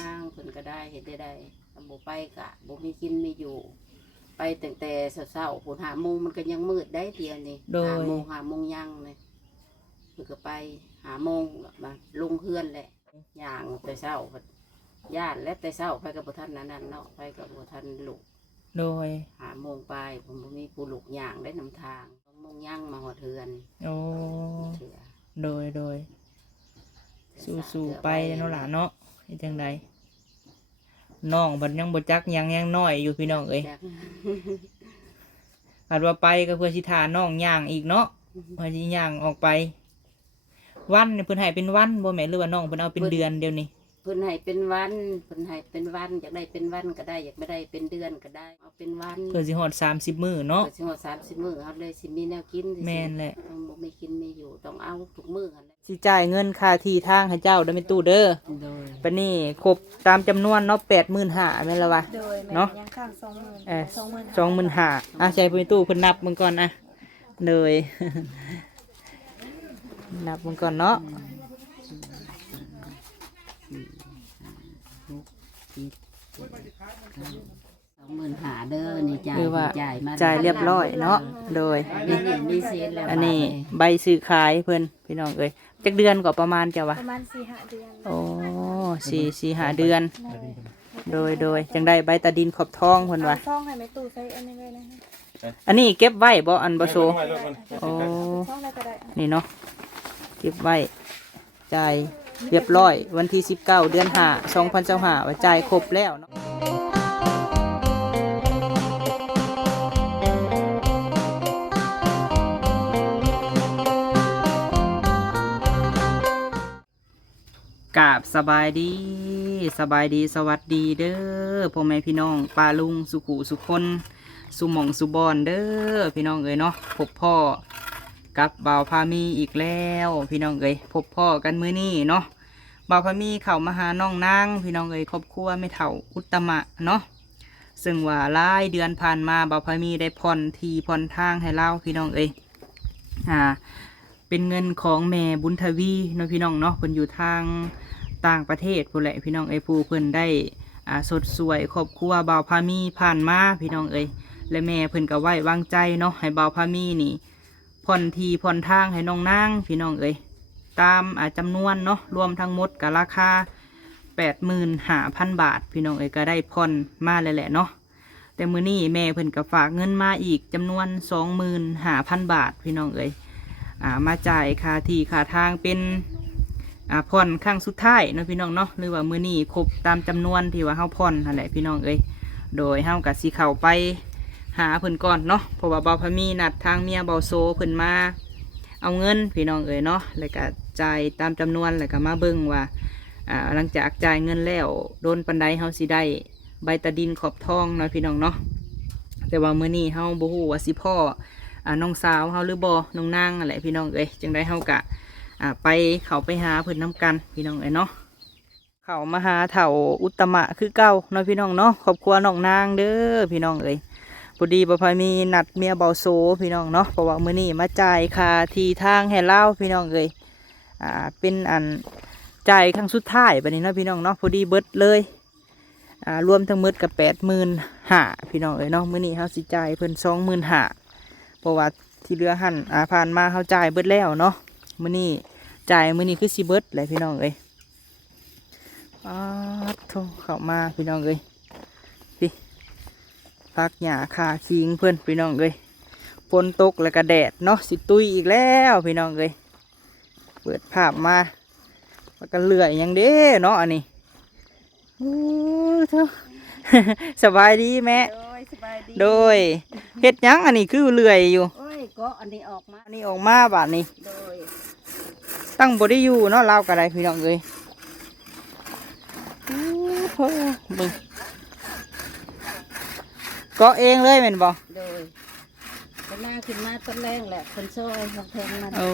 นางเพิ่นก็ได้เฮ็ดได้บ่ไปกะบ่มีกินมีอยู่ไปตั้งแต่เช้าๆพุ่น5 โมงมันก็ยังมืดได้เที่ยนี่5 โมงยังเลยเพิ่นก็ไป5 โมงมาลงเฮือนแหละย่างแต่เช้าย่านและแต่เช้าไปกับบ่ทันนั้นเนาะไปกับบ่ทันลูกโดย5 โมงไปผมบ่มีผู้ลูกย่างได้นำทาง2 โมงยังมาฮอดเฮือนโอ้โดยสู้ๆไปเนาะหล่ะเนาะเฮ็ดจังไดน้องบัดยังบ่จักยังน้อยอยู่พี่น้องเอ้ยอาจว่าไปก็เพื่อสิท่าน้องย่างอีกเนาะเพื่อสิย่างออกไปวันนี่เพิ่นให้เป็นวันบ่แม่นหรือว่าน้องเพิ่นเอาเป็นเดือนเดี๋ยวนี้เพิ่นให้เป็นวันเพิ่นให้เป็นวันอยากได้เป็นวันก็ได้อยากไม่ได้เป็นเดือนก็ได้เอาเป็นวันเพื่อสิฮอด30 มื้อเนาะเพื่อสิฮอด30 มื้อเฮาเลยสิมีแนวกินแม่นแหละบ่มีกินมีอยู่ต้องเอาทุกมื้อหั่นแหละสิจ่ายเงินค่าที่ทางให้เจ้าเด้อแม่ตู้เด้อโดยปานนี้ครบตามจำนวนเนาะ 85,000 แม่นแล้ววะเนาะยังข้าง25,000ใช้แม่ตู้เพิ่นนับมึงก่อนนะเลยนับมึงก่อนเนาะ25,000เด้อนี่จ่ายมาจ่ายเรียบร้อยเนาะโดยนี่เสร็จแล้วอันนี้ใบซื้อขายเพิ่นพี่น้องเอ้ยจักเดือนก็ประมาณจ้ะวะประมาณ 4-5 เดือนโอ้4-5 เดือนโดยจังได้ใบตาดินขอบทองเพิ่นว่าซองให้แม่ตู้ใส่อันนี้ไว้นะอันนี้เก็บไว้บ่อันบ่โซโอ้นี่เนาะเก็บไว้จ่ายเรียบร้อยวันที่19 เดือน5 2025ว่าจ่ายครบแล้วเนาะกราบสบายดีสวัสดีเด้อพ่อแม่พี่น้องป้าลุงสุขุสุคนสุหม่องสุบอนเด้อพี่น้องเอ้ยเนาะพบพ่อกับบ่าวพามีอีกแล้วพี่น้องเอ้ยพบพ่อกันมื้อนี้เนาะบ่าวพามีเข้ามาหาน้องนางพี่น้องเอ้ยครอบครัวไม่เฒ่าอุตมะเนาะซึ่งว่าหลายเดือนผ่านมาบ่าวพามีได้ผ่อนที่ผ่อนทางให้เล่าพี่น้องเอ้ยเป็นเงินของแม่บุญทวีเนาะพี่น้องเนาะเพิ่นอยู่ทางต่างประเทศผู้แหละพี่น้องเอ้ยผู้เพิ่นได้สดสวยครอบครัวบ่าวพามีผ่านมาพี่น้องเอ้ยและแม่เพิ่นก็ไว้วางใจเนาะให้บ่าวพามีนี่ผ่อนที่ผ่อนทางให้น้องนางพี่น้องเอ้ยตามจำนวนเนาะรวมทั้งหมดก็ราคา 85,000 บาทพี่น้องเอ้ยก็ได้ผ่อนมาแล้วแหละเนาะแต่มื้อนี้แม่เพิ่นก็ฝากเงินมาอีกจำนวน 25,000 บาทพี่น้องเอ้ยมาจ่ายค่าที่ค่าทางเป็นผ่อนครั้งสุดท้ายเนาะพี่น้องเนาะหรือว่ามื้อนี้ครบตามจำนวนที่ว่าเฮาผ่อนนั่นแหละพี่น้องเอ้ยโดยเฮาก็สิเข้าไปหาเพิ่นก่อนเนาะเพราะว่าบ่าวพามีนัดทางเมียเบาโซเพิ่นมาเอาเงินพี่น้องเอ้ยเนาะแล้วก็จ่ายตามจำนวนแล้วก็มาเบิ่งว่าหลังจากจ่ายเงินแล้วโดนปานใดเฮาสิได้ใบตะดินขอบทองเนาะพี่น้องเนาะแต่ว่ามื้อนี้เฮาบ่ฮู้ว่าสิพ่อน้องสาวเฮาหรือบ่น้องนางนั่นแหละพี่น้องเอ้ยจังได๋เฮาก็ไปเขาไปหาเพิ่นน้ำกันพี่น้องเอ้ยเนาะเขามาหาเฒ่าอุตมะคือเก่าเนาะพี่น้องเนาะครอบครัวน้องนางเด้อพี่น้องเอ้ยพอดีบ่พอมีนัดเมียเบาโซพี่น้องเนาะเพราะว่ามื้อนี้มาจ่ายค่าที่ทางให้เล่าพี่น้องเอ้ยเป็นจ่ายครั้งสุดท้ายบัดนี้เนาะพี่น้องเนาะพอดีเบิดเลยรวมทั้งหมดกับ85,000พี่น้องเอ้ยเนาะมื้อนี้เฮาสิจ่ายเพิ่น25,000เพราะว่าที่เหลือหั่นผ่านมาเฮาจ่ายเบิดแล้วเนาะมื้อนี้จ่ายมื้อนี้คือสิเบิดเลยพี่น้องเอ้ยโทรเข้ามาพี่น้องเอ้ยพี่พักหญ้าคาคิงเพื่อนพี่น้องเอ้ยฝนตกแล้วก็แดดเนาะสิตุยอีกแล้วพี่น้องเอ้ยเปิดภาพมาแล้วก็เลื่อยยังเด้เนาะอันนี้โอ้เธอ สบายดีแม่โดยเฮ็ดยังอันนี้คือเลื่อยอยู่ก็อันนี้ออกมาบาดนี้ตั้งบริยูเนาะเล่ากันได้พี่น้องเลยบึงก็เองเลยเหม็นบ่โดยก็น่าขึ้นมาต้นแรงแหละคนซอยของแทงมันโอ้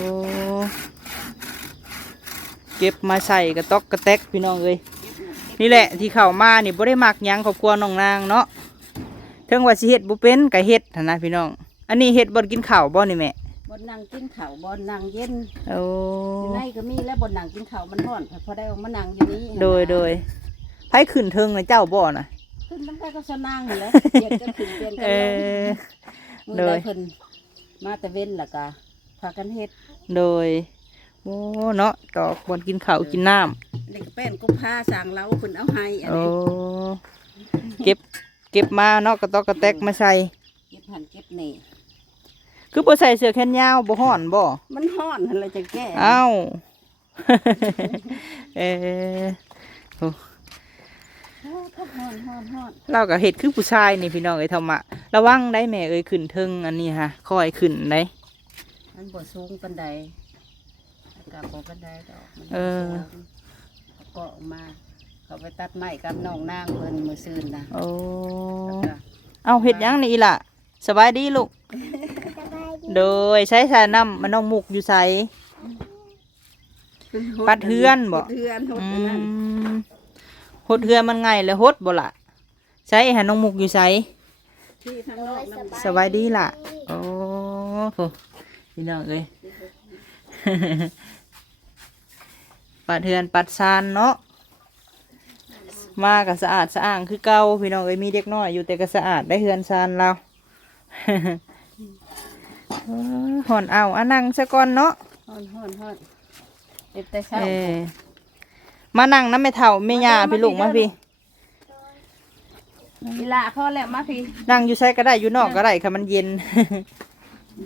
เก็บมาใส่กระตอกกระแตกพี่น้องเลยนี่แหละที่เข้ามานี่บ่ได้มักยังครอบครัวน้องนางเนาะเทิงว่าสิเฮ็ดบ่เป็นก็เฮ็ดนะพี่น้องอันนี้เฮ็ดบ่กินข้าวบ่นี่แม่บนนั่งกินข้าวบนนั่งเย็นอยู่ในก็มีแล้วบนนั่งกินข้าวมันร้อนพอได้มานั่งอยู่นี้โดย ไผขึ้นเทิงนะเจ้าบ่น่ะ ขึ้นน้ำไปก็สนางอยู่แล้วเปลี่ยนกันขึ้นเปลี่ยนกัน เอ ลง อ มือได้เพิ่นมาแต่เว้นล่ะกะพากันเฮ็ด โดยโอ้เนาะดอกบอนกินข้าวกินน้ำ อันนี้ก็แป้นกุมผ้าสร้างเล้าเพิ่นเอาให้อัน โอ้ นี้ เก็บมาเนาะกระตอกกระแตกมาใส่ เก็บหันเก็บนี่ คือบ่ใส่เสื้อแขนยาวบ่ฮ้อนบ่ มันฮ้อนหั่นเลยจะแก้ เอ้า เออโอ้ ฮ้อน เราก็เฮ็ดคือผู้ชายนี่พี่น้องเอ้ยธรรมะระวังได้แม่เอ้ยขึ้นเทิงอันนี้ฮะคอยขึ้นได้ มันบ่สูงปานใดอากาศบ่ปานใดดอกมัน เออ สูงเขาก็ออกมาเขาไปตัดไม้กับน้องนางเพิ่นมื้อซื่นนะ โอ้ แล้วก็ เอาเฮ็ดหยังนี่อีล่ะสบายดีลูก โดยใช้สายน้ำมันน้องมุกอยู่ไส ปัดเฮือนบ่ ปัดเฮือนหด อื อันนั้น มหดเฮือมันไงแล้วหดบ่ล่ะใช้หาน้องมุกอยู่ไส ที่ทางนอกน้ำ สบายดีล่ะ โอ้โหพี่น้องเอ้ย ปัดเฮือนปัดซานเนาะมาก็สะอาดสะอ้างคือเก่าพี่น้องเอ้ยมีเด็กน้อยอยู่แต่ก็สะอาดได้เฮือนซานเรา หอนเอาอันนั่งซะก่อนเนาะ ฮ้อนเด็ดแต่เช้า เออมานั่งน้ำไม่เท่าไม่ยาพี่ลูกมาพี่ อีหลาพอแล้วมาพี่ นั่งอยู่ใช้ก็ได้อยู่นอกก็ได้ค่ะมันเย็น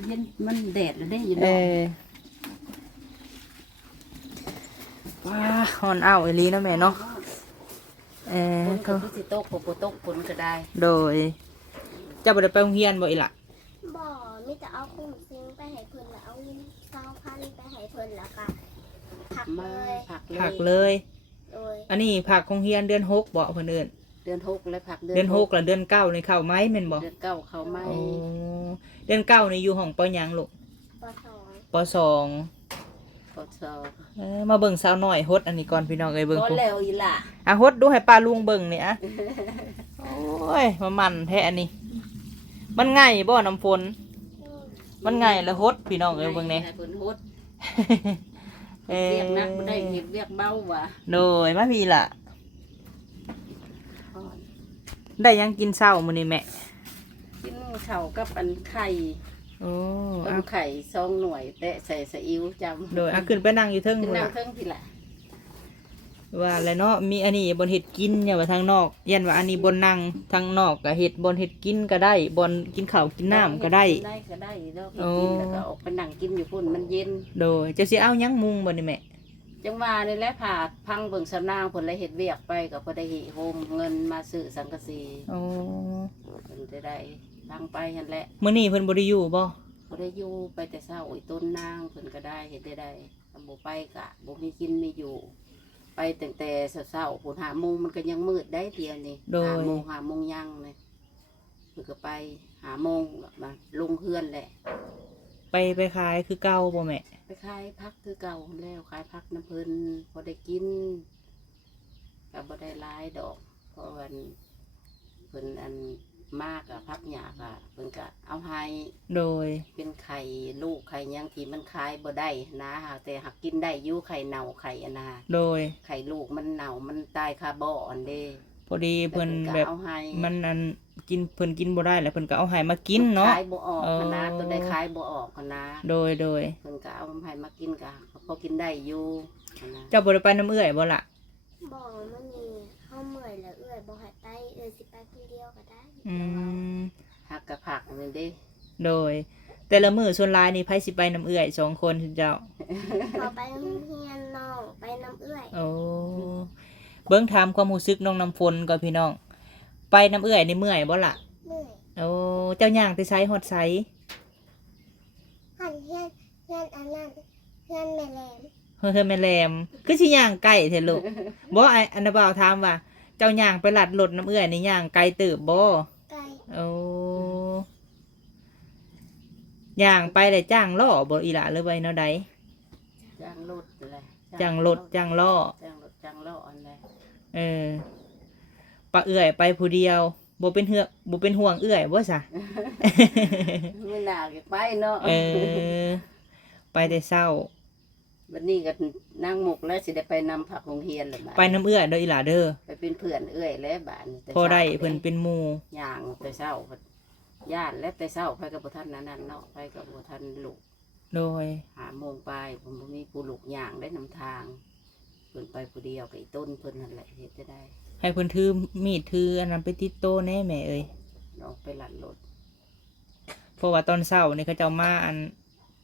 เย็นมันแดดแล้วได้อยู่ เอ เนาะ อว้าหอนเอาอีหลีเนาะแม่เนาะเออ ฝนก็ ก็ คือสิตกบ่ตกฝนก็ได้ โดยเจ้าบ่ได้ไปโรงเรียนบ่อีหล่ะ บ่มีแต่เอาคุ้มซิงไปให้เพิ่นแล้วเอาเงิน20,000ไปให้เพิ่นแล้วก็ผักเล มาย ผักเลย ผักเลย โดย อันนี้ผักโรงเรียนเดือน6บ่เพิ่นเอิ้น เดือน6แล้วผัก เดือน6แล้วเดือน9นี่เข้าไหมแม่นบ่ เดือนเก้าเขาไม่ โอ้เดือน9นี่อยู่ห้องปหยังลูก ป .2 ป กดซอ มาเบิ่งสาวน้อยฮดอันนี้ก่อนพี่น้องเอ้ยเบิ่ง พอ พุ่น แล้วอีหล่า อ่ะฮดดูให้ป้าลุงเบิ่งนี่อ่ะ โอ้ยมันแท้อันนี้ มันง่ายบ่น้ำฝน มันง่ายแล้วฮดพี่น้องเอ้ยเบิ่งแหน่ ให้เพิ่นฮด เอ้ เรียกนักบ่ได้เฮ็ดเรียกเบาว่ะ โดยมาพี่ล่ะ ฮ้อน ได้ยังกินเช้ามื้อนี้แม่ กินข้าวกับอันไข่ โอ้ ต้ อ่ะ มไข่2หน่วยแตะใส่ซีอิ๊วจำ โดยอ่ะขึ้นไปนั่งอยู่เทิง ขึ้น พุ่น นั่ง ล่ะ เทิงพี่ล่ะ ว่าแล้วเนาะมีอันนี้บนเฮ็ดกินอย่าว่าทางนอกยันว่าอันนี้บนนั่งทางนอกก็เฮ็ดบนเฮ็ดกินก็ได้บนกินข้าวกินน้ำก็ได้ ได้ก็ได้แล้ว โอ้ กินแล้วก็ออกไปนั่งกินอยู่พุ่นมันเย็น โดยเจะสิเอาหยังมุงบ่นี่แม่ จังว่านี่แหละผ่าพังเบิ่งสำนางผลเลยเฮ็ดเวียกไปก็พอได้หิโฮมเงินมาซื้อสังกะสี โอ้ เพิ่นจะได้พังไปหั่นแหละ มื้อนี้เพิ่นบ่ได้อยู่บ่ บ่ได้อยู่ไปแต่เช้าอีต้นนางเพิ่นก็ได้เฮ็ดได้ถ้าบ่ไปก็บ่มีกินมีอยู่ ไปตั้งแต่เช้าๆพุ่น5 โมงมันก็ยังมืดได้เดียวนี่5 โมง5 โมงยังเลยเพิ่นก็ไป5 โมงมาลงเฮือนแหละ ไปขายคือเก่าบ่แม่ ไปขายพักคือเก่าแล้วขายพักน้ำเพิ่นพอได้กินก็บ่ได้หลายดอก เพราะวันเพิ่นอันมากอะพักหยากอะเพิ่นก็เอาให้ โดย เป็นไข่ลูกไข่หยังที่มันขายบ่ได้นะหากแต่หักกินได้อยู่ไข่เน่าไข่อันนา โดย ไข่ลูกมันเน่ามันตายคาบ่ออันเด้ พอดีเพิ่น ก็ แบบ เอาให้ มันอันกินเพิ่นกินบ่ได้แล้วเพิ่นก็เอาให้มากินเนาะ ขายบ่ออกหั้นนะ อ๋อ ตัวได้ขายบ่ออกหั้นนะ โดย เพิ่นก็เอาให้มากินก็พอกินได้อยู่หั้นนะ เจ้าบ่ได้ไปน้ำเอื้อยบ่ล่ะ บ่มันนี่เฮาเมื่อยแล้วเอื้อยบ่ให้ไปสิไปคนเดียวก็ได้ อืม หักกะผักนี่เด้ โดย แต่ละมื้อส่วนหลายนี่ไผสิไปน้ำเอื้อย2คนเจ้า เขาไปโรงเรียนน้องไปน้ำเอื้อย โอ้เบิ่งถามความรู้สึกน้องน้ำฝนก่อนพี่น้อง ไปน้ำเอื้อยนี่เมื่อยบ่ล่ะ เมื่อย โอ้เจ้าย่างไปไสฮอดไส หันเฮียนอันนั้นเฮียนแม่แหลม เฮ้ยแม่แหลมคือสิย่างไก่แท้ลูก บ่ไอ้อันน่ะบ่าวถามว่า เจ้าย่างไปลัดรถน้ำเอื้อยนี่ย่างไกลเติบบ่ ไกล โอ้ย่างไปได้จ้างล้อบ่อีหล่ะหรือไว้แนวใด จ้างรถอะไร จ้างรถจ้างล้อ จ้างรถจ้างล้ออันใด เออปะเอื้อยไปผู้เดียวบ่เป็นบ่เป็นห่วงเอื้อยบ่ซะ ไม่น่าจะไปเนาะ เออ ไปแต่เช้า วันนี้ก็นั่งหมกแล้วสิได้ไปนำผักโรงเรียนเลยบาด ไปน้ำเอื้อเด้ออีหล่าเด้อ ไปเป็นเพื่อนเอื้อยแล้วบาดแต่ พอได้ ช้า เพิ่นเป็นหมู่ ย่างแต่เช้าญาติและแต่เช้าไปกับบ่ทันนั้นเนาะไปกับบ่ทันลูก โดย 5 โมงไปผมบ่มีผู้ลูกย่างได้นำทางเพิ่นไปผู้เดียวกับอีต้นเพิ่นนั่นแหละเฮ็ดจะได้ ให้เพิ่นถือมีดถืออันนั้นไปติดโตแน่แม่เอ้ย ออกไปหลัดรถ เพราะว่าตอนเช้านี่เขาเจ้ามาอัน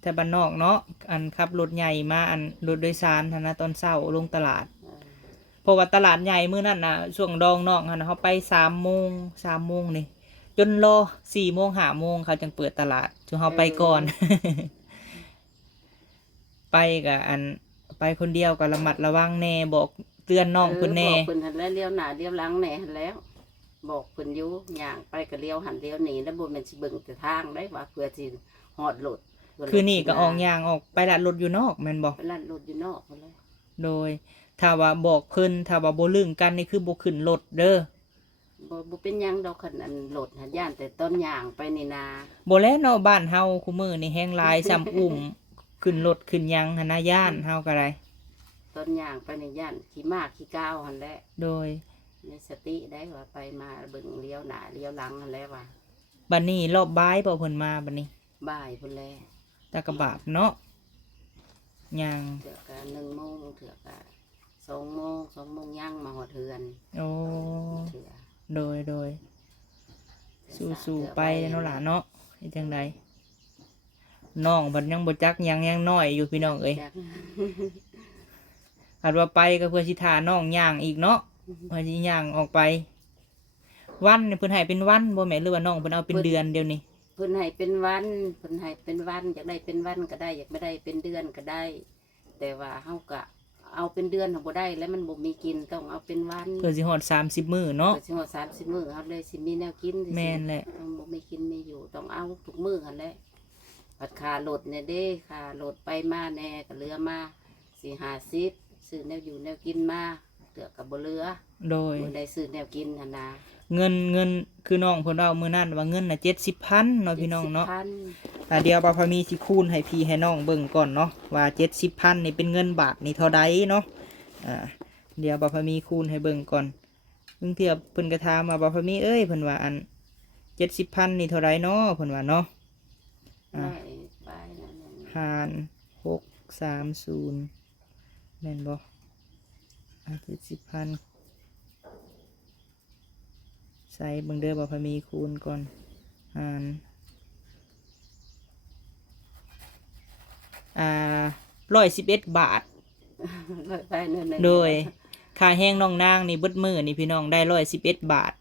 แต่บ้านนอกเนาะอันขับรถใหญ่มาอันรถโดยสารหั้นนะตอนเช้าลงตลาด เพราะว่าตลาดใหญ่มื้อนั้นน่ะช่วงดองนอกหั้นนะเขาไป3 โมงนี่จนรอ4 โมง5 โมงเขาจึงเปิดตลาดจนเขาไปก่อน ไปกับอันไปคนเดียวก็ระมัดระวังแน่บอกเตือนน้องเพิ่นแน่ บอกเพิ่นหันแล้วเลี้ยวหน้าเลี้ยวหลังแหน่หันแล้ว บอกเพิ่นอยู่ย่างไปก็เลี้ยวหันเลี้ยวหนีแล้วบ่แม่นสิเบิ่งแต่ทางได้ว่าเพื่อสิฮอดรถ คือนี่ก็ออกยางออกไปละรถอยู่นอกแม่นบ่ ไปลัดรถอยู่นอกพุ่นเลย โดยถ้าว่าบอกเพิ่นถ้าว่าบ่ลืมกันนี่คือบ่ขึ้นรถเด้อ บ่เป็นหยังดอกคันอันรถหันย่านแต่ต้นย่างไปนี่นา บ่แล้วเนาะบ้านเฮาคุมื้อนี่แฮงหลายซ้ำอุ้ม ขึ้นรถขึ้นหยังหันนะย่านเฮาก็ได้ ต้นย่างไปนี่ย่านขี่ม้าขี่ก้าวหันแหละ โดย มีสติได้ว่าไปมาเบิ่งเลี้ยวหน้าเลี้ยวหลังหันแล้วว่า บัดนี้รอบบ่ายบ่เพิ่นมาบัดนี้ บ่ายพุ่นแล ตากะบาปเนาะย่าง เถื่อกะ1 โมงเถื่อกะ2 โมง2 โมงย่างมาฮอดเฮือน โอ้ เถื่อ โดยสู้ๆไปเนาะหล่ะเนาะเฮ็ดจังไดน้องบัดยังบ่จักหยังน้อยอยู่พี่น้องเอ้ย จัก อาจว่าไปก็เพื่อสิทาน้องย่างอีกเนาะว่าสิย่างออกไป วันนี่เพิ่นให้เป็นวันบ่แม่นหรือว่าน้องเพิ่นเอาเป็นเดือนเดียวนี้ เพิ่นให้เป็นวันเพิ่นให้เป็นวันอยากได้เป็นวันก็ได้อยากไม่ได้เป็นเดือนก็ได้ แต่ว่าเฮาก็เอาเป็นเดือนเฮาบ่ได้แล้วมันบ่มีกินต้องเอาเป็นวัน เพื่อสิฮอด30 มื้อเนาะ เพื่อสิฮอด30 มื้อเฮาเลยสิมีแนวกิน แม่นแหละ ต้องบ่มีกินมีอยู่ต้องเอาทุกมื้อหั่นแหละผัดค่ารถเนี่ยเด้ค่ารถไปมาแน่ก็เหลือมา4-50ซื้อแนวอยู่แนวกินมาเหลือก็บ่เหลือ โดย บ่ได้ซื้อแนวกินหั่นนะ เงินคือน้องเพิ่นเอามื้อนั้นว่าเงินน่ะ70,000เนาะพี่น้องเนาะ 70,000 เดี๋ยวบ่าวพามีสิคูณให้พี่ให้น้องเบิ่งก่อนเนาะว่า70,000นี่เป็นเงินบาทนี่เท่าใดเนาะเดี๋ยวบ่าวพามีคูณให้เบิ่งก่อนเพิ่งเทียบเพิ่นก็ถามมาบ่าวพามีเอ้ยเพิ่นว่าอัน70,000นี่เท่าใดเนาะเพิ่นว่าเนาะ ร้อยไปนั่นน่ะ หาร630แม่นบ่70,000ใส่เบิ่งเด้อบ่าวพามีคูณก่อนหาร111 บาท ร้อยไปนั่นน่ะ โดยค่าแห้งน้องนางนี่เบิดมือนี่พี่น้องได้111 บาท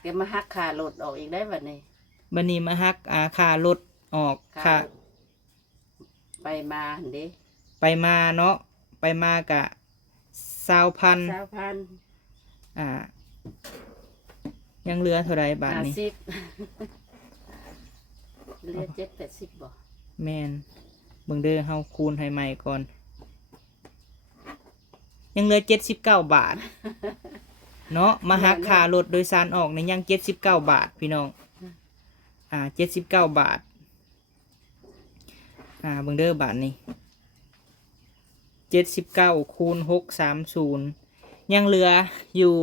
แกมาหักค่ารถออกอีกได้บัดนี้ บัดนี้มาฮักค่ารถออกค่า ไปมาหั่นเด้ ไปมาเนาะไปมากะ20,000 20,000 ยังเหลือเท่าไรบาทนี้ 50เหลือ7-80บ่ แม่นเบิ่งเด้อเฮาคูณให้ใหม่ก่อน ยังเหลือ79 บาท เนาะมาหักค่ารถโดยสารออกนี่ยัง79 บาทพี่น้อง79 บาทเบิ่งเด้อบาทนี้79คูณ630ยังเหลืออยู่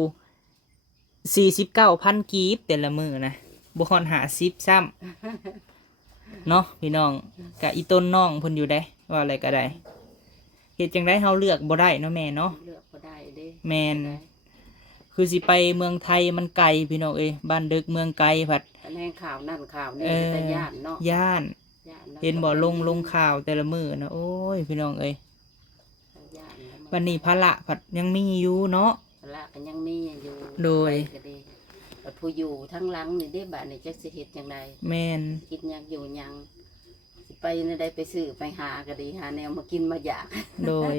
49,000กีบแต่ละมื้อนะบ่ฮอด50ซ้ำเนาะพี่น้องกะอีต้นน้องเพิ่นอยู่ได้ว่าอะไรก็ได้เฮ็ดจังได๋เฮาเลือกบ่ได้เนาะแม่เนาะ เลือกบ่ได้เด้ แม่น คือสิไปเมืองไทยมันไกลพี่น้องเอ้ยบ้านดึกเมืองไกลผัด อันแห่งข่าวนั่นข่าวนี่ เออ แต่ย่านเนาะ ย่าน ย่าน เห็นบ่ลงข่าวแต่ละมื้อนะโอ้ยพี่น้องเอ้ย ย่านแล้ว วันนี้ภาระผัดยังมีอยู่เนาะ ละก็ยังมีอยู่ โดย ไปก็ดีบัดผู้อยู่ทั้งหลังนี่เด้บัดนี้จักสิเฮ็ดจังได แม่น กินหยังอยู่หยังสิไปในใดไปซื้อไปหาก็ดีหาแนวมากินมาอยาก โดย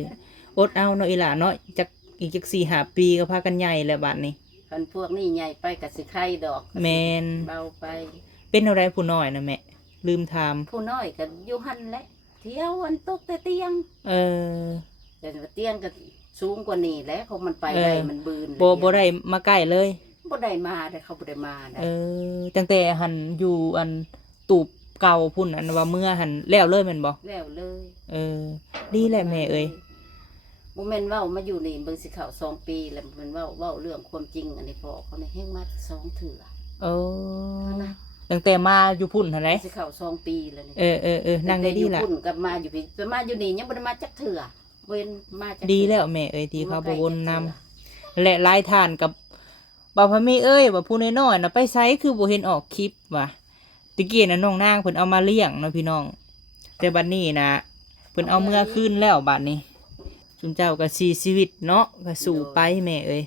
อดเอาเนาะอีหล่าเนาะจักอีกจัก4-5 ปีก็พากันใหญ่แล้วบัดนี้ คันพวกนี้ใหญ่ไปก็สิไข่ดอก แม่น เบาไป เป็นอะไรผู้น้อยนะแม่ลืมถาม ผู้น้อยก็อยู่หั่นแหละเที่ยวอันตกแต่เตียง เออ แต่ว่าเตียงก็สูงกว่านี้แหล้วเขามันไป เออ ได้มันบืน บ่ได้มาใกล้เลย บ่ได้มาแต่เขาบ่ได้มาได้ เออตั้งแต่หันอยู่อันตูบ เก่าพุ่นอันว่าเมื่อหันแล้วเลยแม่นบ่ แล้วเลย เออดีแหละแม่เอ้ย บ่แม่นเว้ามาอยู่นี่เบิ่งสิเข้า2 ปีแล้วบ่แม่นเว้าเรื่องความจริงอันนี้พ่อเขาเนี่ยแฮงมา2เทื่อ เออ เท่านะ ตั้งแต่มาอยู่พุ่นหั่นแหละ สิเข้า2 ปีแล้วนี่ เออนั่งได้ดีล่ะ แต่อยู่พุ่นกับมาอยู่พี่ไปมาอยู่นี่ยังบ่ได้มาจักเทื่อเว้นมาจัก ดีแล้วแม่เอ้ยที่เขาบ่วนนำและหลายท่านกับบ่าวพะมีเอ้ยว่าผู้น้อยๆน่ะไปไสคือบ่เห็นออกคลิปว่ะตะกี้น่ะน้องนางเพิ่นเอามาเลี้ยงเนาะพี่น้องแต่บัดนี้นะเพิ่นเอาเมื่อคืนแล้วบัดนี้จุนเจ้าก็สีชีวิตเนาะก็สู้ไปแม่เอ้ย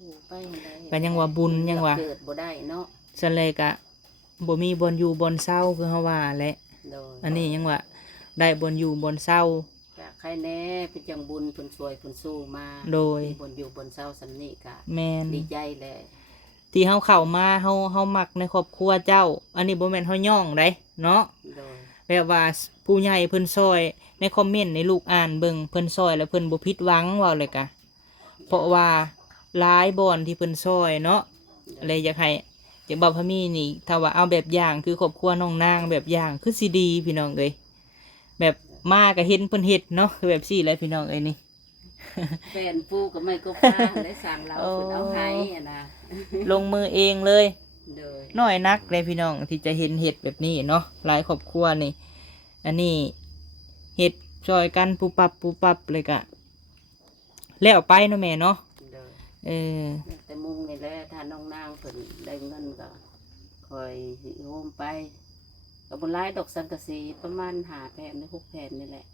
สู้ไปหั่นใด ก็ยังว่าบุญยังว่า เกิดบ่ได้เนาะ ซั่นเลยก็บ่มีบ่อนอยู่บ่อนเศร้าคือเฮาว่าแหละ โดย อันนี้ยังว่าได้บ่อนอยู่บ่อนเศร้า ก็ใครแน่เป็นจังบุญเพิ่นช่วยเพิ่นสู้มา โดย มีบนอยู่บนเศร้าสำนีกะ แม่น ดีใจแหละ ที่เฮาเข้ามาเฮามักในครอบครัวเจ้า อันนี้บ่แม่นเฮาย่องได้เนาะ โดย แบบว่าผู้ใหญ่เพิ่นซอยในคอมเมนต์ในลูกอ่านเบิ่งเพิ่นซอยแล้วเพิ่นบ่ผิดหวังว่าเลยกะเพราะว่าหลายบ่อนที่เพิ่นซอยเนาะเลยอยากให้อยากบอกพะมีนี่ถ้าว่าเอาแบบอย่างคือครอบครัวน้องนางแบบอย่างคือสิดีพี่น้องเอ้ยแบบมาก็เห็นเพิ่นเฮ็ดเนาะคือแบบซี่แหละพี่น้องเอ้ยนี่ แฟนปูก็ไม่ก็ฟ้าได้สั่งเรา โอ้ เพิ่นเอาให้อะนะ ลงมือเองเลย โดย น้อยนักเลยพี่น้องที่จะเห็นเห็ดแบบนี้เนาะหลายครอบครัวนี่อันนี้เห็ดซอยกันปูปับเลยกะแล้วไปเนาะแม่เนาะ โดย เออ แต่มุงนี่แหละถ้าน้องนางเพิ่นได้เงินก็คอยสิโฮมไปก็บ่หลายดอกสังกะสีประมาณ5 แผ่นหรือ6 แผ่นนี่แหละ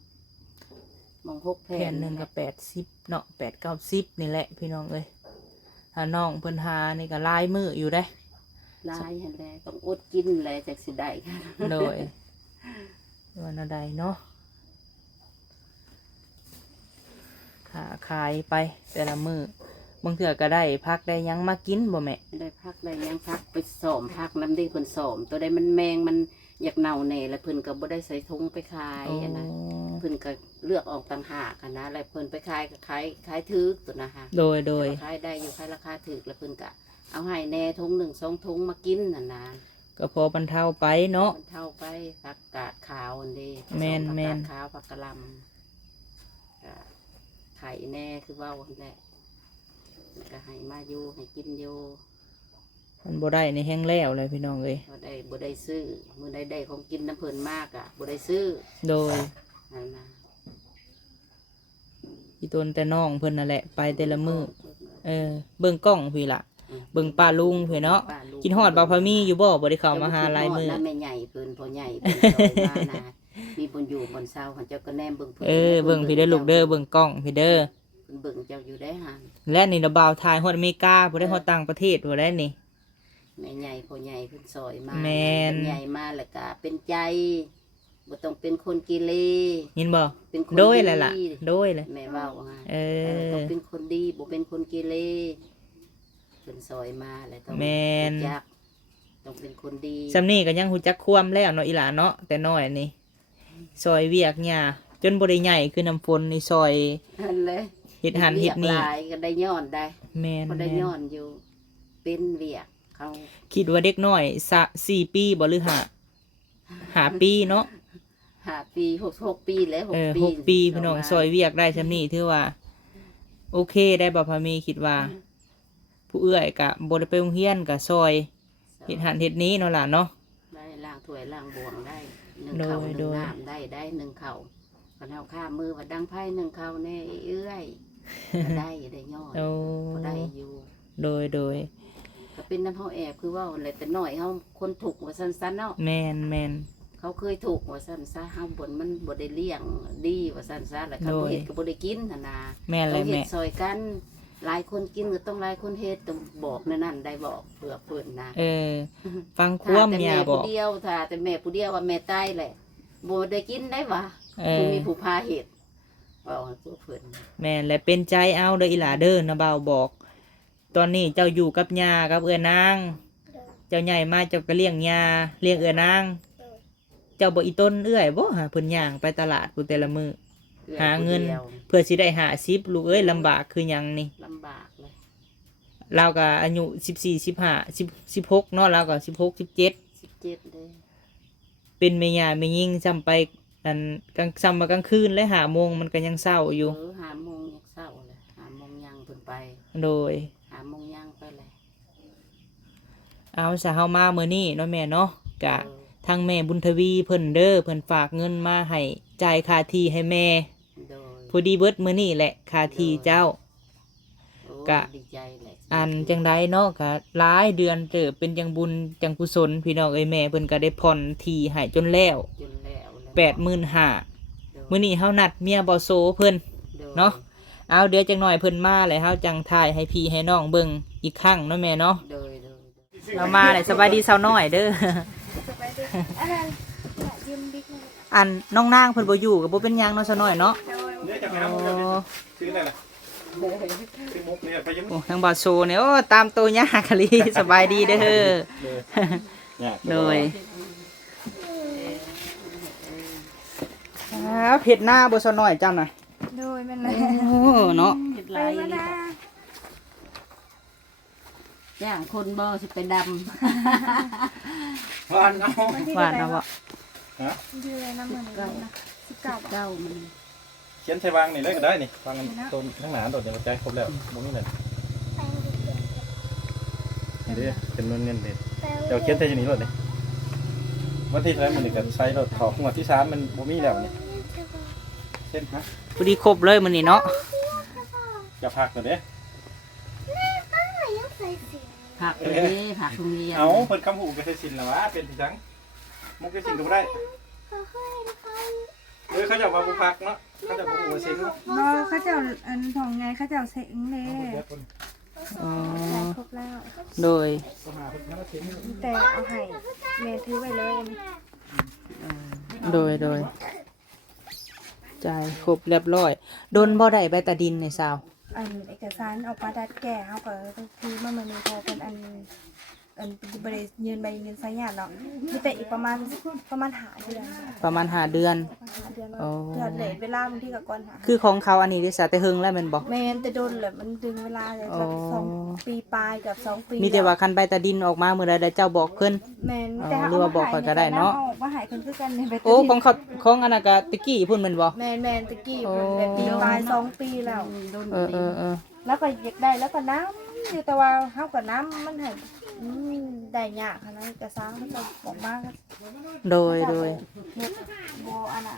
มอง6 แผ่นหนึ่งก็80เนาะ80-90นี่แหละพี่น้องเอ้ยถ้าน้องเพิ่นหานี่ก็หลายมืออยู่ได้ หลายหั่นแหละต้องอดกินแหละจักสิได้ค่ะ โดยวันใดเนาะขายไปแต่ละมือบางเถื่อก็ได้พักได้หยังมากินบ่แม่ ได้พักได้ยังพักไปสอมพักน้ำดีเพิ่นสอมตัวใดมันแมงมันอยากเน่าแน่แล้วเพิ่นก็บ่ได้ใส่ถุงไปขายอะนะเพิ่นก็เลือกออกต่างหากอะนะแล้วเพิ่นไปขายก็ขายถึกตัวนะคะ โดย ขายได้อยู่ขายราคาถึกแล้วเพิ่นก็เอาให้แน่ถุง1 2ถุงมากินน่ะนะ ก็พอบรรเทาไปเนาะ มันเท่าไปผักกาดขาวอันนี้ แม่น ผัก แม่ กาน ดขาวผักกะหล่ำก็ไข่แน่คือเว้าหั่นแหละก็ให้มาอยู่ให้กินอยู่ มันบ่ได้ในแห้งแล้วเลยพี่น้องเอ้ย บ่ได้ซื้อมื้อใดได้ของกินน้ำเพิ่นมากอ่ะบ่ได้ซื้อ โดย นั่นนะ อีตนแต่น้องเพิ่นนั่นแหละไปแต่ละมือเบิ่งกล้องพี่ล่ะเบิ่งป้าลุงพี่เนาะ ป้าลุง กินฮอดบ่าวพามีอยู่บ่บ่ได้เข้ามาหาหลายมื้อ แล้วแม่ใหญ่เพิ่นพ่อใหญ่เพิ่นซอยมานะมีบนอยู่บนเซาเขาเจ้าก็แนมเบิ่งเพิ่น เบิ่งพี่เด้อลูกเด้อเบิ่งกล้องพี่เด้อ เพิ่นเบิ่งเจ้าอยู่ได้ห่าง และนี่ระบ่าวทายฮอดอเมริกาบ่ได้ฮอดต่างประเทศบ่ได้นี่ แม่ใหญ่พ่อใหญ่เพิ่นซอยมา แม่น ใหญ่มาแล้วก็เป็นใจบ่ต้องเป็นคนกิเลส ยินบ่ เป็นคน โดยแหละล่ะโดยแหละ แม่เว้าฮะ ต้องเป็นคนดีบ่เป็นคนกิเลสเป็นซอยมาแล้วต้อง แม่น รู้จักต้องเป็นคนดี ซำนี้ก็ยังฮู้จักความแล้วเนาะอีหลาเนาะแต่น้อยนี่ซอยเวียกหญ้าจนบ่ได้ใหญ่คือน้ำฝนนี่ซอย นั่นเลย เฮ็ดหันเฮ็ดนี่ วียกหลายก็ได้ย้อนได้ แม่น ก็ได้ย้อนอยู่ เป็นเวียกเขา คิดว่าเด็กน้อย4 ปีบ่หรือ5ปีเนาะ 5 ปี6 ปีแล้ว6 ปี 6 ปีพี่น้องซอยเวียกได้ซำนี้ถือว่า โอเคได้บ่พามีคิดว่า ผู้เอื้อยก็บ่ได้ไปโรงเรียนก็ซอยเฮ็ดหันเฮ็ดนี้เนาะล่ะเนาะ ได้ล้างถ้วยล้างบวงได้นึ่ง โดย ข้าวนึ่ โด ง ย น้ำได้นึ่งข้าวกันเอาข้ามือว่าดังไพ่นึ่งข้าวแน่เอื้อยก็ได้ย้อน โอ้ ก็ได้อยู่ โดยก็เป็นน้ำเฮาแอบคือว่าอะไรแต่น้อยเฮาคนถูกว่าสั้นๆเนาะ แม่น เขาเคยถูกว่าสั้นซะเฮาบ่นมันบ่ได้เลี้ยงดีว่าสั้นซะแล้วเขา โด บ่ ย เฮ็ดก็บ่ได้กินหั่นน่ะ แม่นเล ต้อย งเฮ็ แม่ ดซอยกันหลายคนกินก็ต้องหลายคนเฮ็ดต้องบอกในนั้นได้บอกเพื่อเพิ่นนะ ฟังความ ถ้าแต่ เมีย แม่ บอ ผู้ ก เดียวถ้าแต่แม่ผู้เดียวว่าแม่ตายแหละบ่ได้กินได้วะ เอ ผู้ อ มีผู้พาเฮ็ดบอกให้พวกเพิ่น แม่นและเป็นใจเอาเด้ออีหลาเด้อนะบ่าวบอก ตอนนี้เจ้าอยู่กับย่ากับเอื้อนาง เจ้าใหญ่มาเจ้าก็เลี้ยงย่าเลี้ยงเอื้อนาง เจ้าบ่อีต้นเอื้อยบ่หาเพิ่นย่างไปตลาดผู้แต่ละมื้อ หาเงิน ผู้ดียว เพื่อสิได้50ลูกเอ้ยลำบากคือหยังนี่ ลำบากเลย เราก็อายุ14 15 16เนาะเราก็16 17 17เด้ เป็นแม่ย่าแม่ยิ่งจำไปอันกลางจำมากลางคืนและหาโมงมันก็ยังเศร้าอยู่ หาโมงยังเศร้าเลยหาโมงยังเพิ่นไป โดย หาโมงยังไปเลย เอาซะเฮามามื้อนี้เนาะแม่เนาะกะทางแม่บุญทวีเพิ่นเด้อเพิ่นฝากเงินมาให้จ่ายค่าที่ให้แม่ โดย พอดีเบิดมื้อนี้แหละค่าที่เจ้า โอ้ กะ ดีใจแหละ อันจังไดเนาะก็หลายเดือนเติบเป็นจังบุญจังกุศลพี่น้องเอ้ยแม่เพิ่นก็ได้ผ่อนที่ให้จนแล้ว จนแล้ว 85,000มื้อนี้เฮานัดเมียบ่โซเพิ่น เนาะ เอาเดี๋ยวจังหน่อยเพิ่นมาแล้วเฮาจังถ่ายให้พี่ให้น้องเบิ่งอีกครั้งเนาะแม่เนาะ โดย เรามาเลยสบายดีสาวน้อยเด้อ อะไรยืมบิ๊กเลย อันน้องนางเพิ่นบ่อยู่ก็บ่เป็นหยังเนาะสาวน้อยเนาะ เนี่ยจะไป โอ้ ทำมุกซื้ออะไรล่ะซื้อมุกเนี่ยไปยัง โอ้ทางบ่าวโซเนี่ยโอ้ตามตัวยากกะลีสบายดีเด้อ เนี่ย โดยเผ็ดหน้าบ่สาวน้อยจังน่ะ โดยแม่นเลย โอ้เนาะ เฮ็ด ไป ลาย มา นี่ ดา ย่างคนบ่สิไปด หวานเอา หวานเอาบ่ ยืมเลยนะเหมือนกันนะ19 ำเก้ามัน เขียนใช้วางนี่เลยก็ได้นี่วางกันต้นข้างหน้าต้นเดียวใจครบแล้วมุกนี่เลยนี่เด้เป็นนวลเนียนเด็ดเดี๋ยวเขียนใส่ยังนี้รถเลยวันที่เท่าไหร่มันนี่ก็ใช้รถเขาหัวที่3มันบ่มีแล้วนี่เช่นฮะ พอดีครบเลยมื้อนี้เนาะ อย่าพักหน่อยเด้ ยังใส่สี ผักเลยผักโรงเรียน เอาเพิ่นคำหูก็ใส่สินแล้ววะเป็นที่จังมุกก็สินก็บ่ได้ เขาเคยทุกคน เขาจะมาบ่พักเนาะเขาจะบ่หูว่าเซ็งเนาะ บ่เขาเจ้าอันของไงเขาเจ้าเสงเลย อ๋อ ใส่ครบแล้ว โดย แต่เอาให้แม่ถือไว้เลย โดยจ่ายครบเรียบร้อยโดนบ่ได้ใบตาดินในซาว อันเอกสารเอาประดัดแก่เฮาก็คือมามื้อนี้พอเป็นอันบ่ได้ยืนใบยืนไสญาติเนาะมีแต่อีกประมาณ5เดือน ประมาณ5เดือน 5เดือน โอ้ เดือนเลยเวลาบางทีก็ก่อนหา คือของเขาอันนี้ได้ซะแต่เฮิงแล้วแม่นบ่ แม่นแต่โดนเลยมันดึงเวลาเลยสัก อ๋อ 2 ปีปลายกับ2 ปี มีแต่ว่าคันใบตาดินออกมามื้อใดได้เจ้าบอกเพิ่น แม่น อ๋อ แต่ หรือว่าบอกข้อยก็ได้เนาะ อมาหายเพิ่นคือกันในใบตะ โอ้ ดิน ของเขาของอันนั้นก็ตะกี้พุ่นแม่นบ่ แม่นตะกี้ โอ้ แบบปีปลาย2 ปีแล้ว โดน เออ แล้วก็อยากได้แล้วก็น้ำอยู่แต่ว่าเฮาก็น้ำมันให้ได้ยากขนาดนั้นแต่สร้างมันก็บอกมาก็ โดย เฮ็ดบ่อันน่ะ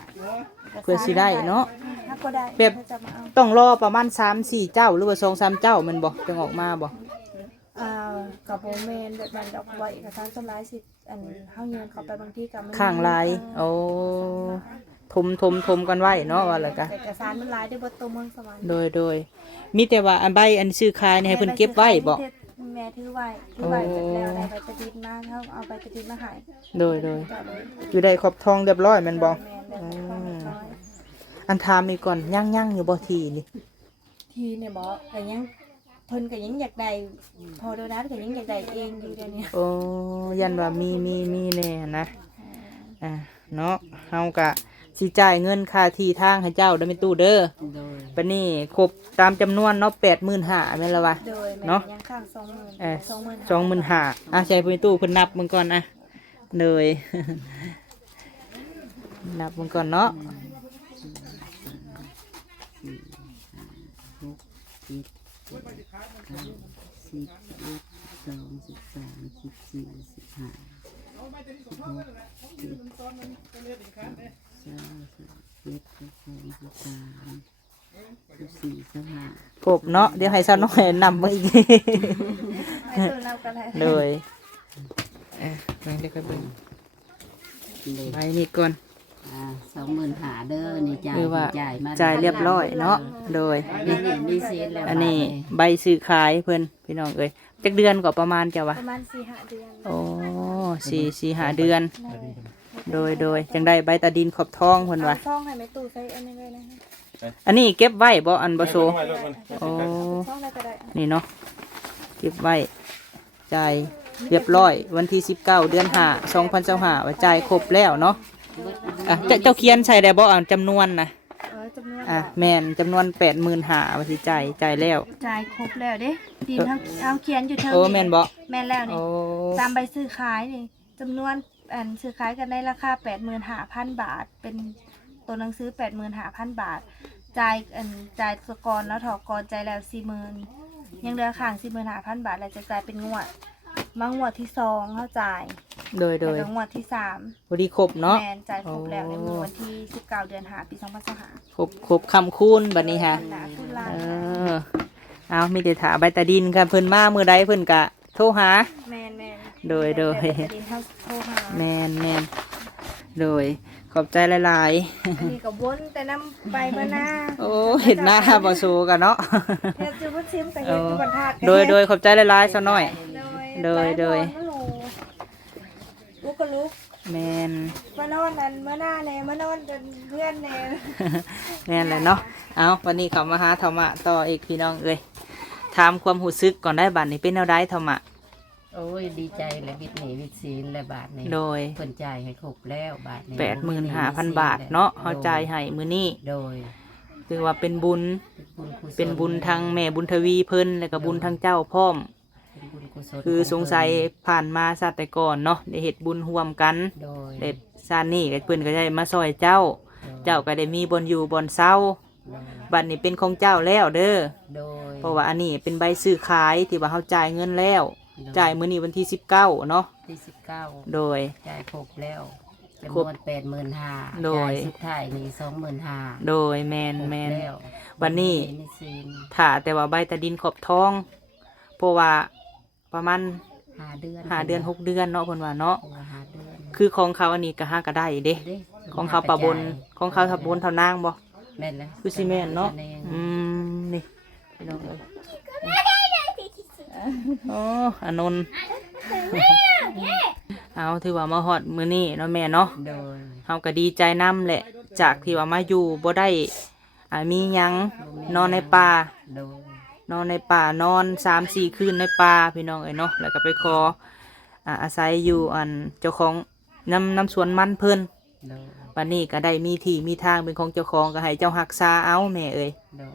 เพื่อสิได้เนาะ ถ้าก็ได้ แบบ เขาจะมาเอา ต้องรอประมาณ3-4 เจ้าหรือว่า2-3 เจ้าแม่นบ่จังออกมาบ่ กับบ่แม่นแบบนั้นดอกไว้เอกสารสลายสิอันเฮาเงินเขาไปบางทีก็มัน ข้างลายโอ้ทมกันไว้เนาะว่าแล้วก็ เอกสารมันหลายได้บ่ตัวเมืองสวรรค์ โดยมีแต่ว่าอันใบอันซื้อขายนี่ให้เพิ่นเก็บไว้บ่ แม่ถือไว้แบบแล้วได้ใบตะดินมาเฮาเอาใบตะดินมาให้ โดย ก็เลย อยู่ได้ครอบทองเรียบร้อยแม่นบ่ แม่นแบบความเรียบร้อย อันถามอีกก่อนยังอยู่บ่ทีนี่ ทีเนี่ยบอกแต่ยังเพิ่นก็ยังอยากได้พอโดนัทก็ยังอยากได้เองอยู่เดี๋ยวนี้ โอ้ยันว่ามีแน่นะเนาะเฮาก็สิจ่ายเงินค่าที่ทางให้เจ้าเด้อแม่ตู้เด้อ โดย บัดนี้ครบตามจำนวนเนาะ85,000แม่นละวะ โดยแม่ เนาะ ยังข้าง 25,000ใช้แม่ตู้เพิ่นนับมึงก่อนนะเลย นับมึงก่อนเนาะ ครบเนาะเดี๋ยวให้สาวน้อยนำมาอีก ไอ้ตัวเราก็ได้ เลยเบิ่งเดี๋ยวค่อยเบิ่งใบนี้ก่อน 25,000เด้อนี่จ่าย คือว่า จ่ายมา จ่ายเรียบร้อยเนาะโดย มีเศษแล้ว อันนี้ใบซื้อขายเพิ่นพี่น้องเอ้ยจักเดือนก็ประมาณจ้ะวะ ประมาณ 4-5 เดือน โอ้4-5 เดือน โดยจังได้ใบตาดินขอบทองเพิ่นว่า เอาซองให้แม่ตู้ใส่อันนี้เลยนะ อันนี้เก็บไว้บ่อันบ่โซโอ้ ซองได้ก็ได้ นี่เนาะเก็บไว้จ่ายเรียบร้อยวันที่19เดือน5 2025ว่าจ่ายครบแล้วเนาะอ่ะเจ้าเขียนใส่ได้บ่อันจำนวนนะ จำนวน แม่นจำนวน85,000ว่าสิจ่ายแล้ว จ่ายครบแล้วเด้ทีมทั้งเอาเขียนอยู่เทิง โอ้แม่นบ่ แม่นแล้วนี่ โอ้ ตามใบซื้อขายนี่จำนวน ซื้อขายกันในราคา 85,000 บาทเป็นตัวหนังสือ 85,000 บาทจ่ายสกรแล้วถอกรจ่ายแล้ว 40,000ยังเหลือค้าง 45,000 บาทแล้วจะจ่ายเป็นงวดมางวดที่2เฮาจ่าย โดย แล้วก็งวดที่3 พอดีครบเนาะ แม่นจ่ายครบแล้วในมื้อวันที่19เดือน5ปี2025ครบคำคูณบัดนี้ค่ะ หนาทุลา เออเอามีแต่ถาใบตาดินค่ะเพิ่นมามื้อใดเพิ่นกะโทรหา แม่น โดย แต่ประเด็นเฮาโทรหา แมนโดยขอบใจหลาย อันนี้ก็วนแต่น้ำไปมาหน้า ๆ โอ้เห็นหน้าบ่โซกันเนาะ เดี๋ยวจะว่าซิมแต่เฮ็ดอยู่บนถาด โดยขอบใจหลายๆซะหน่อย โดย ลูกก็ลูก แมน มานอนนั่นมาหน้าแน่มานอนเป็นเพื่อนแน่ แมนแหละเนาะเอาวันนี้เขามาหาธรรมะต่ออีกพี่น้องเอ้ยถามความรู้สึกก่อนได้บัดนี้เป็นแนวใดธรรมะ โอ้ยดีใจเลยวิทย์หนีวิทย์ศีลและบาทนี่ โดย เพิ่นจ่ายให้ครบแล้วบาทนี่ 85,000 บาทเนาะเฮาจ่ายให้มื้อนี้ โดย คือว่าเป็นบุญ กุศล เป็นบุญทางแม่บุญทวีเพิ่นแล้วก็บุญทางเจ้าพร้อม เป็นบุญกุศล คือสงสัยผ่านมาชาติแต่ก่อนเนาะได้เฮ็ดบุญร่วมกัน โดย เด็ดซานนี่ก็เพิ่นก็ได้มาซอยเจ้า เจ้าก็ได้มีบอนอยู่บอนเศร้า โดย บัดนี้เป็นของเจ้าแล้วเด้อ โดย เพราะว่าอันนี้เป็นใบซื้อขายที่ว่าเฮาจ่ายเงินแล้ว จ่ายมื้อนี้วันที่19เนาะ ที่19 โดย จ่ายครบแล้วจำ คร น บ วน85,000 โดย จ่ายสุดท้ายนี่25,000 โดยแมน ครบ แมน แล้ว วันนี้ มีศีล ถ้าแต่ว่าใบตะดินขอบทองเพราะว่าประมาณ 5 เดือน 5 เดือน6 เดือนเนาะเพิ่นว่าเนาะ 5 เดือน คือของเขาอันนี้ก็หาก็ได้เด้ เด้ ของเขาปะบนของเขาทับบนเท่านางบ่ แม่นแล้ว คือสิแม่นเนาะ แม่ นี่พี่น้องเอ้ยอ๋ออานนท์ เอาถือว่ามาฮอดมื้อนี้เนาะแม่เนาะ โดย เฮาก็ดีใจนํแหละ จากที่ว่ามาอยู่บ่ได้มีหยังนอนในป่า โดย นอนในป่านอน 3-4 คืนในป่าพี่น้องเอ้ยเนาะแล้วก็ไปขออาศัยอยู่อันเจ้าของน้ำสวนมันเพิ่น โดย วันนี้ก็ได้มีที่มีทางเป็นของเจ้าของก็ให้เจ้ารักษาเอาแม่เอ้ย โดย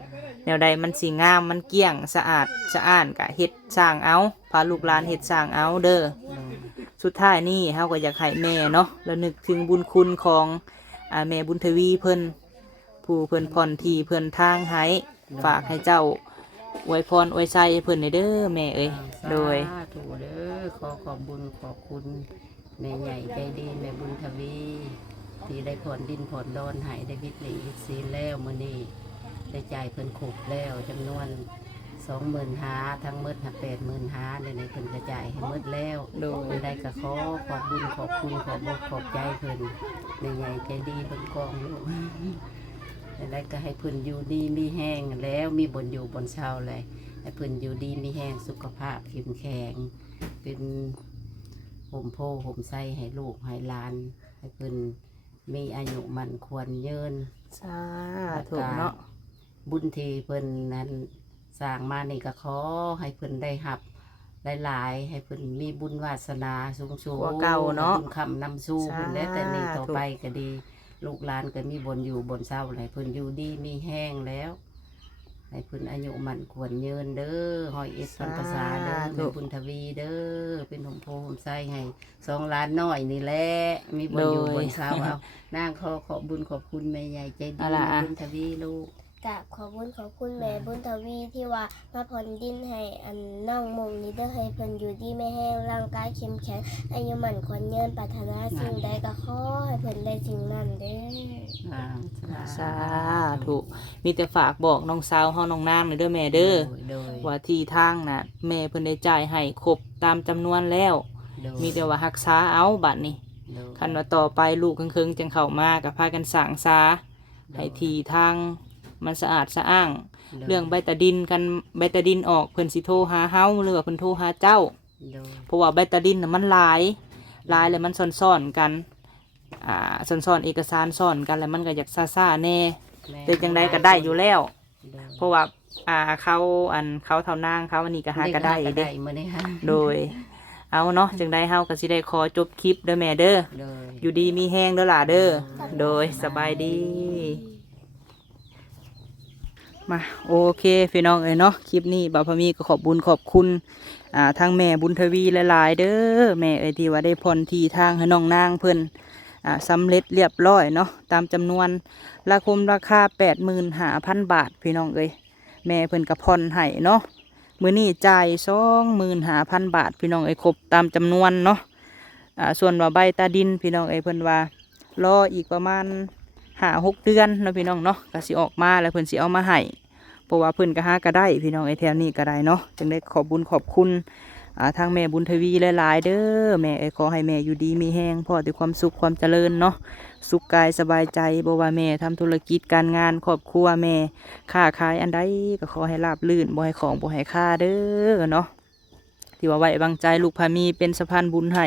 แนวใดมันสิงามมันเกลี้ยงสะอาดสะอ้านก็เฮ็ดสร้างเอาพาลูกหลานเฮ็ดสร้างเอาเด้อ โดย สุดท้ายนี่เฮาก็อยากให้แม่เนาะแล้วนึกถึงบุญคุณของแม่บุญทวีเพิ่นผู้เพิ่นผ่อนที่เพิ่นทางให้ฝากให้เจ้าอวยพรอวยใจให้เพิ่นเด้อแม่เอ้ยโดย สาธุเด้อขอบบุญขอบคุณแม่ใหญ่ใจดีแม่บุญทวี ที่ได้ผ่อนดินผ่อนดอนให้ได้วิทย์หนีวิทย์ศีลแล้วมื้อนี้ได้จ่ายเพิ่นครบแล้วจำนวน25,000ทั้งหมด85,000ในเพิ่นกระจายให้หมดแล้ว โดย ได้ก็ขอบบุญขอบคุณขอบอกขอบใจเพิ่นแม่ใหญ่ใจดีเพิ่นกองลูกได้ก็ให้เพิ่นอยู่ดีมีแห้งแล้วมีบนอยู่บนเช่าเลยให้เพิ่นอยู่ดีมีแห้งสุขภาพเข้มแข็งเป็นห่มโพห่มไส้ให้ลูกให้หลาน ให้เพิ่นมีอายุมันควรยืน สาธุเนาะ บุญที่เพิ่นนั้นสร้างมานี่ก็ขอให้เพิ่นได้หับหลายๆให้เพิ่นมีบุญวาสนาสูงๆ กว่าเก่าเนาะ บุญคำนำสู่ สาธุ เพิ่นแล้วแต่นี่ต่อไปก็ดี ลูกหลานก็มีบนอยู่บนเศร้าให้เพิ่นอยู่ดีมีแห้งแล้ว ให้เพิ่นอายุมันควรยืนเด้อหอยเอ็ดพันภาษาเด้อแม่บุญทวีเด้อเป็นหมโพหมไส้ให้2 ล้านน้อยนี่แหละมีบนอยู่บนเศร้าเอานางขอบุญขอบคุณแม่ใหญ่ใจดี เอาล่ะ แม่บุญทวีลูก กราบขอบคุณแม่บุญทวีที่ว่ามาผ่อนดินให้อันน้องมงนี้ได้ให้เพิ่นอยู่ดีไม่แห้งร่างกายเข้มแข็งอายุมันขวัญเงินปรารถนาสิ่งใดก็ขอให้เพิ่นได้สิ่งนั้นเด้อ สาธุมีแต่ฝากบอกน้องสาวเฮาน้องนางเด้อแม่เด้อ โดย ว่าที่ทางน่ะแม่เพิ่นได้จ่ายให้ครบตามจำนวนแล้ว โดย มีแต่ว่ารักษาเอาบัดนี้ โดย คันว่าต่อไปลูกเคิงๆจังเข้ามาก็พากันสร้างซาให้ที่ทางมันสะอาดสะอ้าง เรื่องใบตะดินกันใบตะดินออกเพิ่นสิโทรหาเฮาหรือว่าเพิ่นโทรหาเจ้า โดย เพราะว่าใบตะดินน่ะมันหลายแล้วมันซ่อนๆกันซ่อนๆเอกสารซ่อนกันแล้วมันก็อยากซ่าๆแน่แต่จังใดก็ได้อยู่แล้ว โดย เพราะว่าเขาเท่านางเขาอันนี้ก็หาก็ได้ ก็ เด้ ได้มื้อนี้ค่ะ โดย เอาเนาะจังได้เฮาก็สิได้ขอจบคลิปเด้อแม่เด้อ โดย อยู่ดีมีแห้งเด้อล่ะเด้อโดยสบายดี มาโอเคพี่น้องเนาะคลิปนี้บ่าวพะมีก็ขอบบุญขอบคุณ ทางแม่บุญทวีหลายๆเด้อแม่เอ้ยที่ว่าได้ผ่อนที่ทางให้น้องนางเพิ่นสำเร็จเรียบร้อยเนาะตามจำนวนราคา 85,000 บาทพี่น้องเอ้ยแม่เพิ่นก็ผ่อนให้เนาะมื้อนี้จ่าย 25,000 บาทพี่น้องเอ้ยครบตามจำนวนเนาะส่วนว่าใบตาดินพี่น้องเอ้ยเพิ่นว่ารออีกประมาณ5-6 เดือนเนาะพี่น้องเนาะก็สิออกมาแล้วเพิ่นสิเอามาให้เพราะว่าเพิ่นก็หาก็ได้พี่น้องไอ้แถวนี้ก็ได้เนาะจึงได้ขอบบุญขอบคุณทางแม่บุญทวีหลายๆเด้อแม่เอ้ยขอให้แม่อยู่ดีมีแห้งพอด้วยความสุขความเจริญเนาะสุขกายสบายใจบ่ว่าแม่ทำธุรกิจการงานครอบครัวแม่ค้าขายอันใดก็ขอให้ราบรื่นบ่ให้ของบ่ให้ค่าเด้อเนาะที่ว่าไว้วางใจลูกพามีเป็นสะพานบุญให้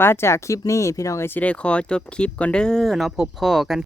ว่าจากคลิปนี้พี่น้องเอ้ยสิได้ขอจบคลิปก่อนเด้อเนาะพบพ่อกัน